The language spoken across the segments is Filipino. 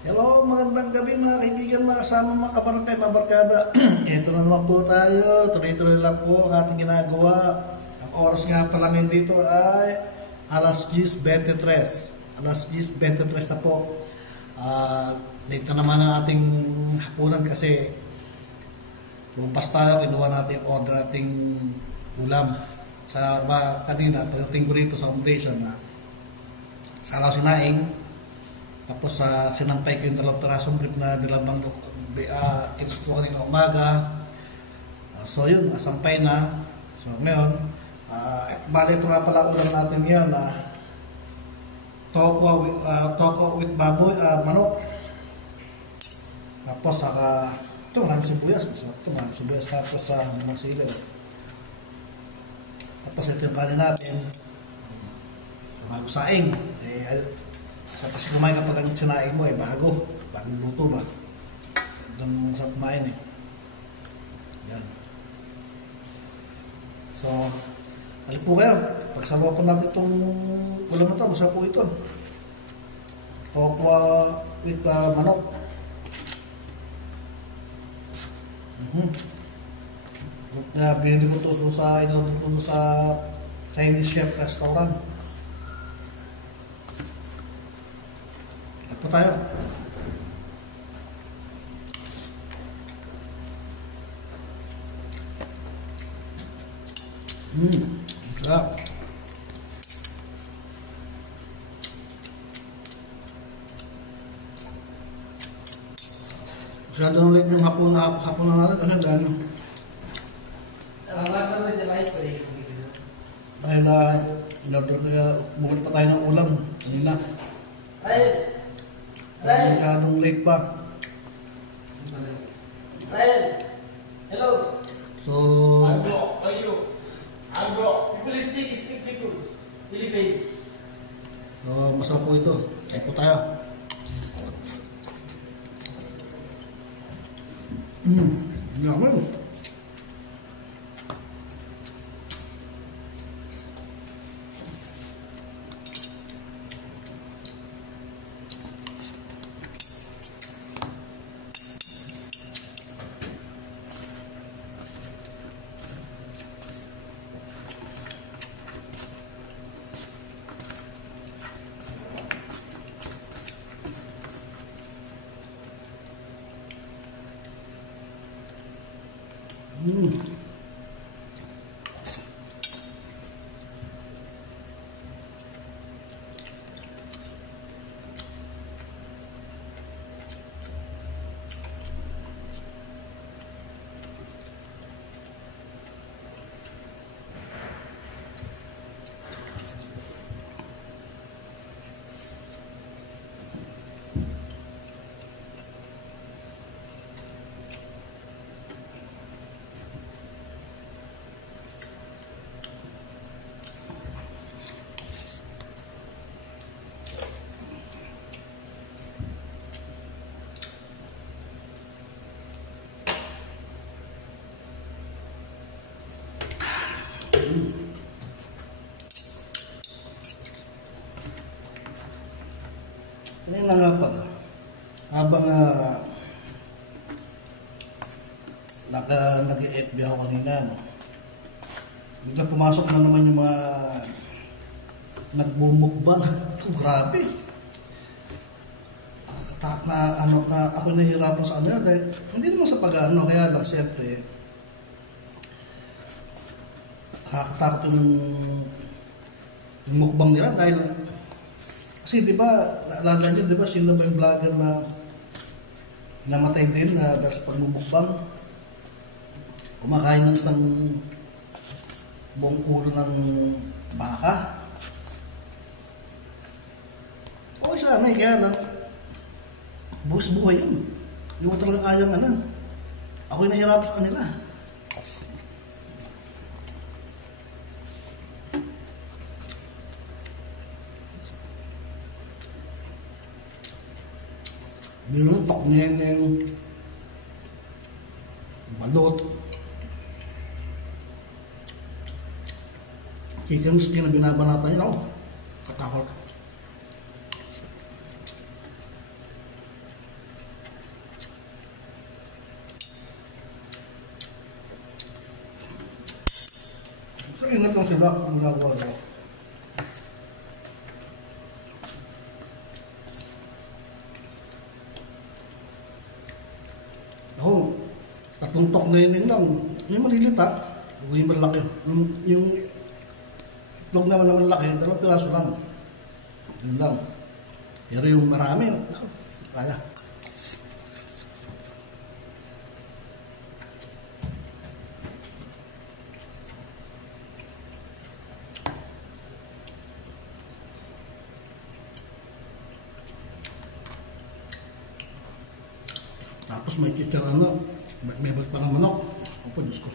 Hello, magandang gabi mga kaibigan, mga kasama, mga kabarangay, mga barkada. Ito na naman po tayo, tuloy-tuloy lang po ang ating ginagawa. Ang oras nga pala ngayon dito ay alas 10:23. Alas 10:23 na po. Late na naman ang ating hapunan kasi lumpas tayo, kinuha natin order nating ulam. Sa kanina, pagdating ko rito sa accommodation na sa araw sinaing. Tapos sinampay ko yung 2 pirasong brief na nilabang kinusto ko kanina umaga. So yun, sampay na. So ngayon, bali ito nga pala ulam natin ngayon na toko with baboy, manok. Tapos ito maraming sibuyas. Masarap ito, maraming sibuyas. Tapos mga sili. Tapos ito yung kanin natin. Bago saing. Kasi kumain kapag ang sinaing mo ay bagong luto ba? Doon sa kumain eh. Yan. So, balik po kayo. Pagsabaw po natin itong ulam na ito. Masarap po ito. Tokwa with manok. Binili ko ito sa Chinese chef restaurant. Ito tayo. Sarap. Masyado nang late yung hapon na natin kasi dahil bumili pa tayo ng ulam kanina. Masyadong late pa. Hello. So, Albo. People speak people. Philippine. Masarap po ito. Kaya po tayo. Yaman. Ngayon na nga pala, habang nag-FB ako kanina, no? Bigla pumasok na naman yung mga nagbumukbang. Grabe! Ako nahihirapan sa kanila dahil hindi naman sa pag-ano, kaya lang siyempre nakakatakot yung mukbang nila dahil kasi di ba, naalala niyo, di ba, sino ba yung vlogger na namatay din dahil sa pagmumukbang? Kumakain ng isang buong ulo ng baka. O sana, kaya lang, buhos buhay yun. Hindi mo talagang kayang ako'y nahirap sa kanila. Nilutok niya yung balot. Kikams na binabanatan niya. Katakot. sila kung ginagawa ko. Ako, tatlong tok na yun lang. Yung malilit ha. Huwag yung malaki. Yung itlog naman na malaki, 2 piraso lang. Yun lang. Pero yung marami, kaya. Tapos may chicharon na, may balat pa ng manok. Opo, Diyos ko.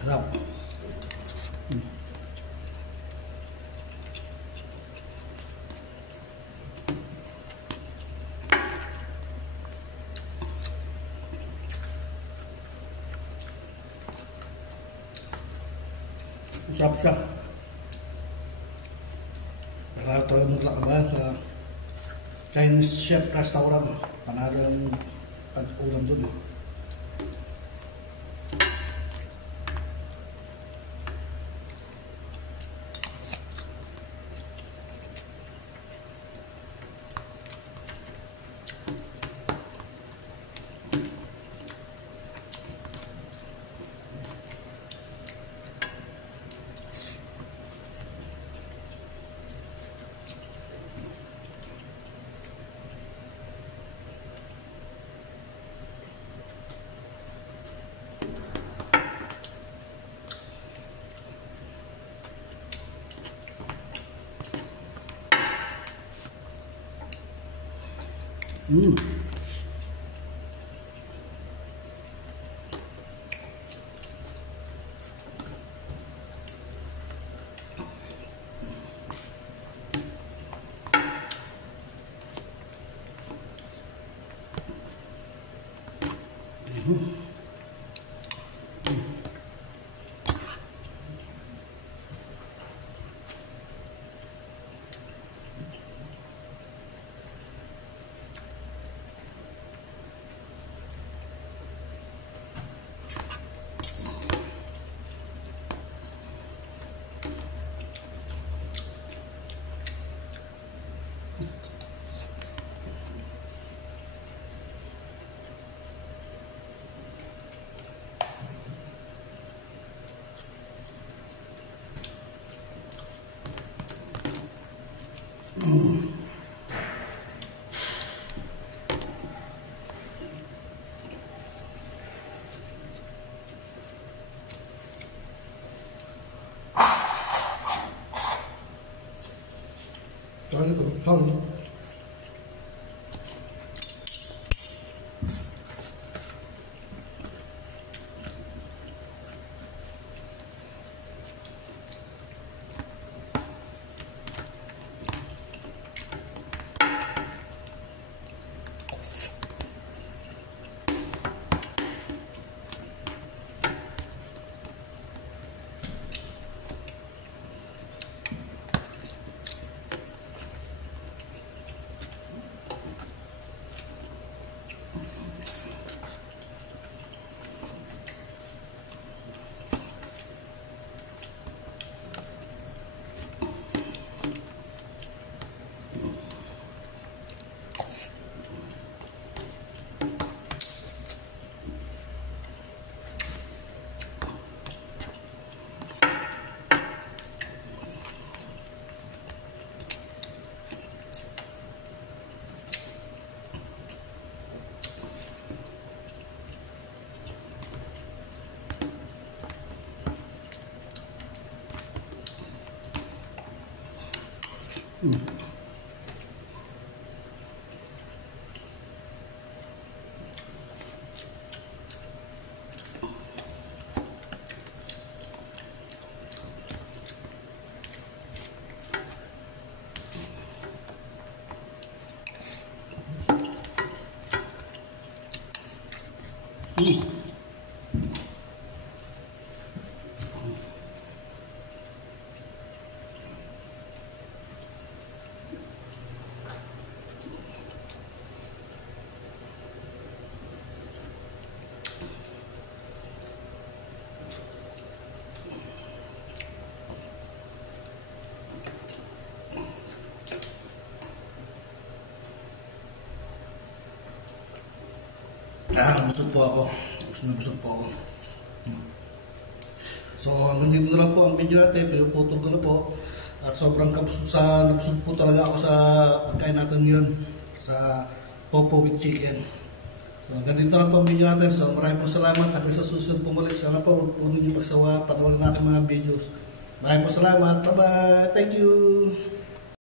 Sarap. Sarap siya. Para tayo maglakabahan sa Chinese chef restaurant. Panalo ng pag-ulam dun. Mm. Sorry po, sorry. Busog po ako. Busog po ako. So hanggang dito na lang po ang video natin. Pinuputol ko na po. At sobrang nabusog po talaga ako sa pagkain natin ngayon. Sa tofu with chicken. So hanggang dito lang po ang video natin. So maraming po salamat. Hanggang sa susunod po muli. Sana po huwag po ninyo magsawa. Panoorin natin mga videos. Maraming po salamat. Bye bye. Thank you.